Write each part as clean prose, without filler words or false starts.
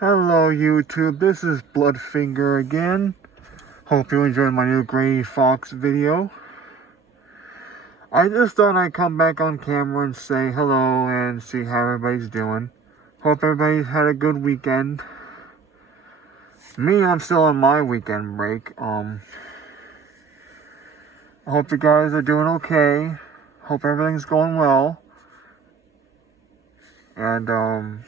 Hello YouTube, this is Bloodfinger again. Hope you enjoyed my new Gray Fox video. I just thought I'd come back on camera and say hello and see how everybody's doing. Hope everybody's had a good weekend. Me, I'm still on my weekend break. I hope you guys are doing okay. Hope everything's going well. And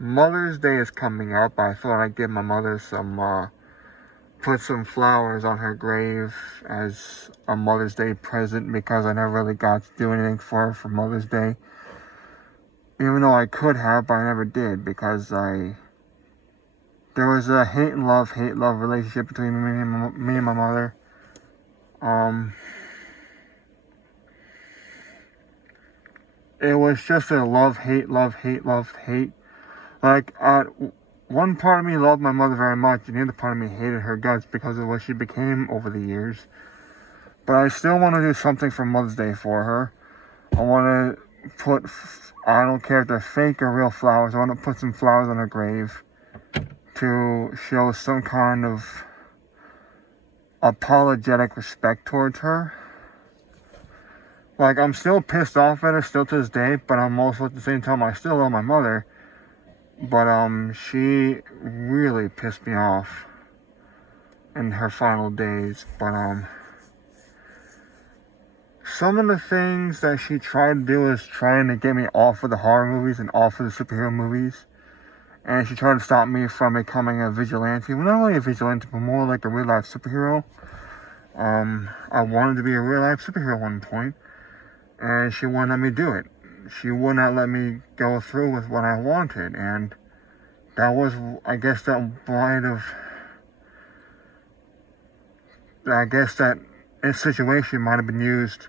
Mother's Day is coming up. I thought I'd give my mother put some flowers on her grave as a Mother's Day present because I never really got to do anything for her for Mother's Day. Even though I could have, but I never did because there was a hate love relationship between me and my mother. It was just a love, hate. Like, one part of me loved my mother very much, and the other part of me hated her guts because of what she became over the years. But I still want to do something for Mother's Day for her. I want to put, I don't care if they're fake or real flowers, I want to put some flowers on her grave to show some kind of apologetic respect towards her. Like, I'm still pissed off at her still to this day, but I'm also at the same time, I still love my mother. But, she really pissed me off in her final days. But, some of the things that she tried to do is trying to get me off of the horror movies and off of the superhero movies. And she tried to stop me from becoming a vigilante. Well, not really a vigilante, but more like a real-life superhero. I wanted to be a real-life superhero at one point. And she wouldn't let me do it. She would not let me go through with what I wanted. And that was, I guess, that situation might have been used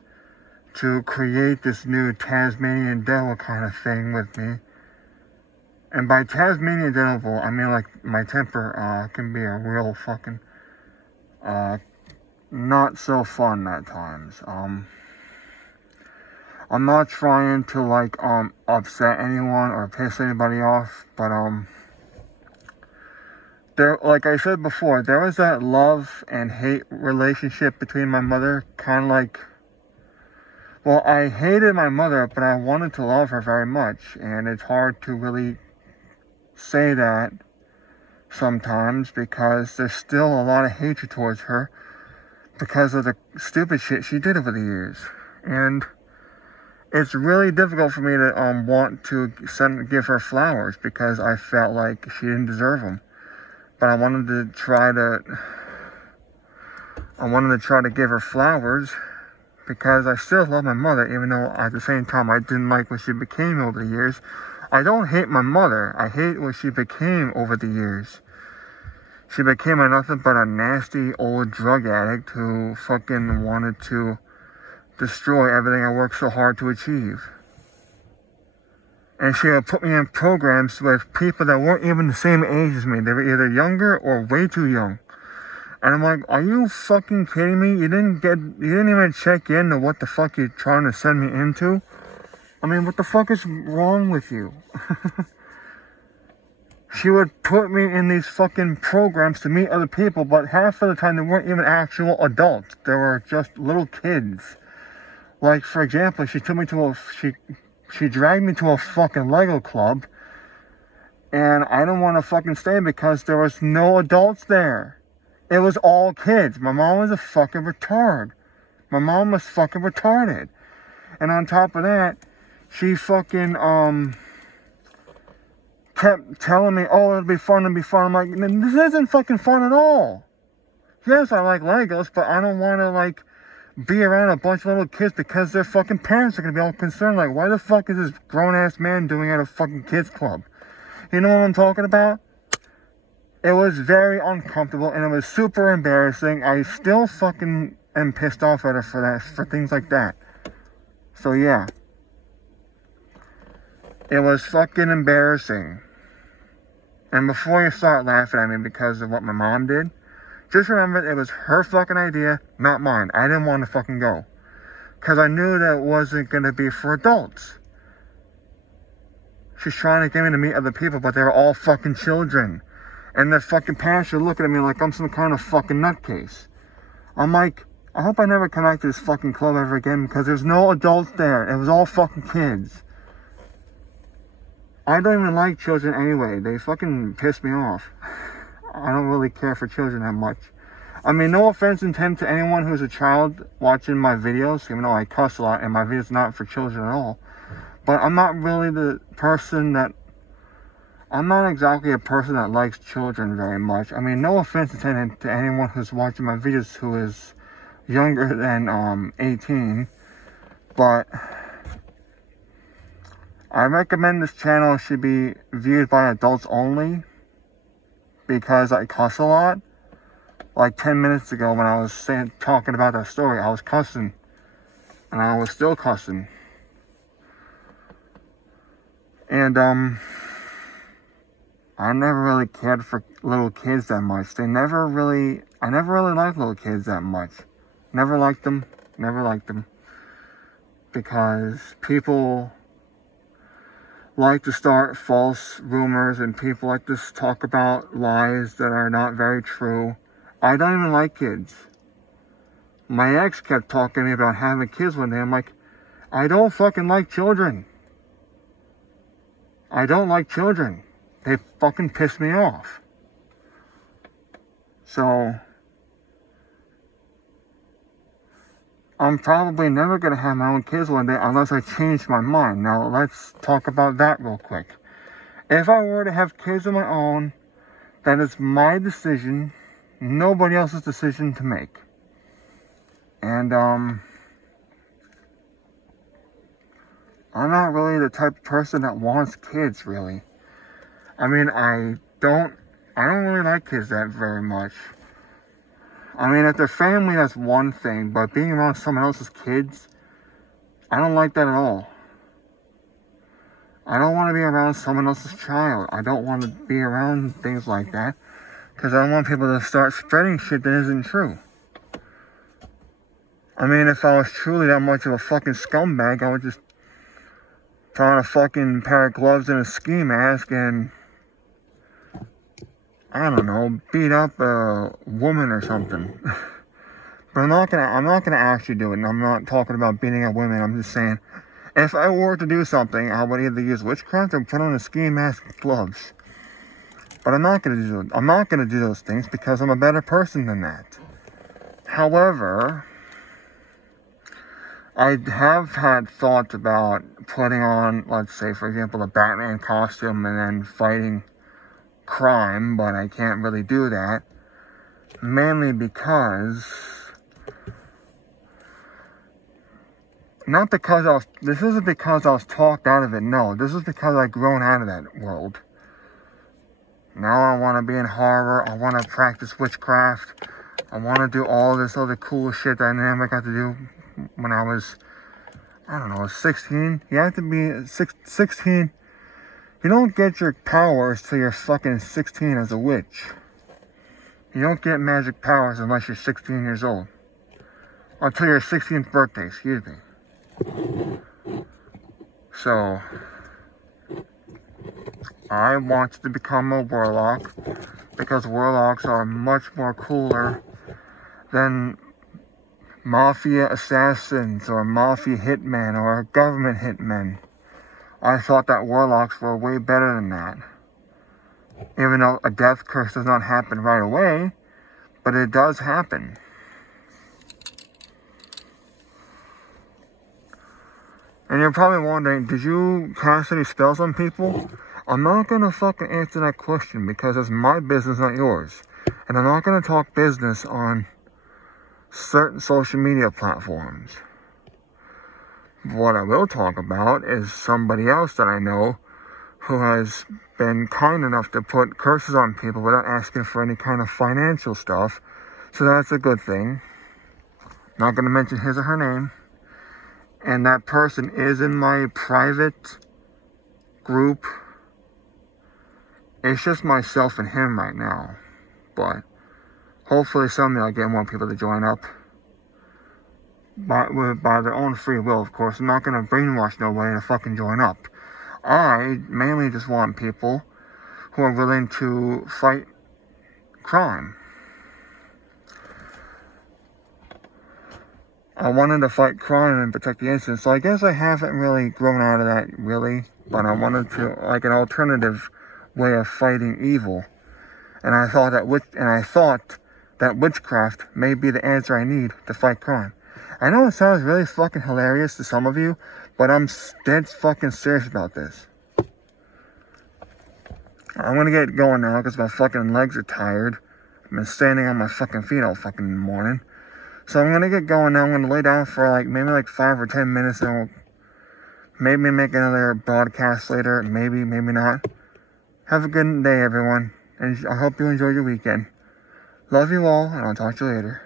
to create this new Tasmanian devil kind of thing with me. And by Tasmanian devil, I mean, like, my temper can be a real fucking not so fun at times. I'm not trying to, like, upset anyone or piss anybody off, but, like I said before, there was that love and hate relationship between my mother, kind of like, well, I hated my mother, but I wanted to love her very much, and it's hard to really say that sometimes, because there's still a lot of hatred towards her, because of the stupid shit she did over the years, and it's really difficult for me to want to give her flowers because I felt like she didn't deserve them. But I wanted to try to give her flowers because I still love my mother, even though at the same time I didn't like what she became over the years. I don't hate my mother. I hate what she became over the years. She became nothing but a nasty old drug addict who fucking wanted to destroy everything I worked so hard to achieve. And she would put me in programs with people that weren't even the same age as me. They were either younger or way too young. And I'm like, are you fucking kidding me? You didn't even check into what the fuck you're trying to send me into? I mean, what the fuck is wrong with you? She would put me in these fucking programs to meet other people, but half of the time they weren't even actual adults. They were just little kids. Like, for example, she dragged me to a fucking Lego club, and I didn't want to fucking stay because there was no adults there. It was all kids. My mom was a fucking retard. My mom was fucking retarded. And on top of that, she fucking, kept telling me, oh, it'll be fun. I'm like, this isn't fucking fun at all. Yes, I like Legos, but I don't want to, like, be around a bunch of little kids because their fucking parents are going to be all concerned. Like, why the fuck is this grown-ass man doing at a fucking kids club? You know what I'm talking about? It was very uncomfortable, and it was super embarrassing. I still fucking am pissed off at her for things like that. So, yeah. It was fucking embarrassing. And before you start laughing at me because of what my mom did, just remember, it was her fucking idea, not mine. I didn't want to fucking go. Because I knew that it wasn't going to be for adults. She's trying to get me to meet other people, but they're all fucking children. And their fucking parents are looking at me like I'm some kind of fucking nutcase. I'm like, I hope I never come back to this fucking club ever again because there's no adults there. It was all fucking kids. I don't even like children anyway. They fucking piss me off. I don't really care for children that much. I mean, no offense intended to anyone who's a child watching my videos, even though I cuss a lot and my videos not for children at all. But I'm not really the person that... I'm not exactly a person that likes children very much. I mean, no offense intended to anyone who's watching my videos who is younger than 18. But I recommend this channel should be viewed by adults only because I cuss a lot. Like 10 minutes ago when I was talking about that story, I was cussing. And I was still cussing. And, I never really cared for little kids that much. I never really liked little kids that much. Never liked them. Because people like to start false rumors and people like to talk about lies that are not very true. I don't even like kids. My ex kept talking to me about having kids one day. I'm like, I don't fucking like children. I don't like children. They fucking piss me off. So, I'm probably never going to have my own kids one day unless I change my mind. Now, let's talk about that real quick. If I were to have kids of my own, that is my decision, nobody else's decision to make. And, I'm not really the type of person that wants kids, really. I mean, I don't really like kids that very much. I mean, if they're family, that's one thing, but being around someone else's kids, I don't like that at all. I don't want to be around someone else's child. I don't want to be around things like that, because I don't want people to start spreading shit that isn't true. I mean, if I was truly that much of a fucking scumbag, I would just put on a fucking pair of gloves and a ski mask and, I don't know, beat up a woman or something. But I'm not gonna actually do it. And I'm not talking about beating up women. I'm just saying, if I were to do something, I would either use witchcraft or put on a ski mask and gloves. But I'm not gonna do those things because I'm a better person than that. However, I have had thoughts about putting on, let's say, for example, a Batman costume and then fighting crime, but I can't really do that. Mainly because... this isn't because I was talked out of it, no. This is because I've grown out of that world. Now I want to be in horror, I want to practice witchcraft, I want to do all this other cool shit that I never got to do when I was, 16. You have to be 16. You don't get your powers till you're fucking 16 as a witch. You don't get magic powers unless you're 16 years old. Until your 16th birthday, excuse me. So, I wanted to become a warlock because warlocks are much more cooler than mafia assassins or mafia hitmen or government hitmen. I thought that warlocks were way better than that. Even though a death curse does not happen right away, but it does happen. And you're probably wondering, did you cast any spells on people? I'm not gonna fucking answer that question because it's my business, not yours. And I'm not gonna talk business on certain social media platforms. What I will talk about is somebody else that I know who has been kind enough to put curses on people without asking for any kind of financial stuff. So that's a good thing. Not gonna mention his or her name. And that person is in my private group. It's just myself and him right now. But hopefully someday I'll get more people to join up. By their own free will, of course. I'm not going to brainwash nobody to fucking join up. I mainly just want people who are willing to fight crime. I wanted to fight crime and protect the innocent, so I guess I haven't really grown out of that, really. But I wanted to, like, an alternative way of fighting evil. And I thought that witchcraft may be the answer I need to fight crime. I know it sounds really fucking hilarious to some of you, but I'm dead fucking serious about this. I'm gonna get going now because my fucking legs are tired. I've been standing on my fucking feet all fucking morning. So I'm gonna get going now. I'm gonna lay down for maybe 5 or 10 minutes, and we'll maybe make another broadcast later. Maybe not. Have a good day, everyone. And I hope you enjoy your weekend. Love you all, and I'll talk to you later.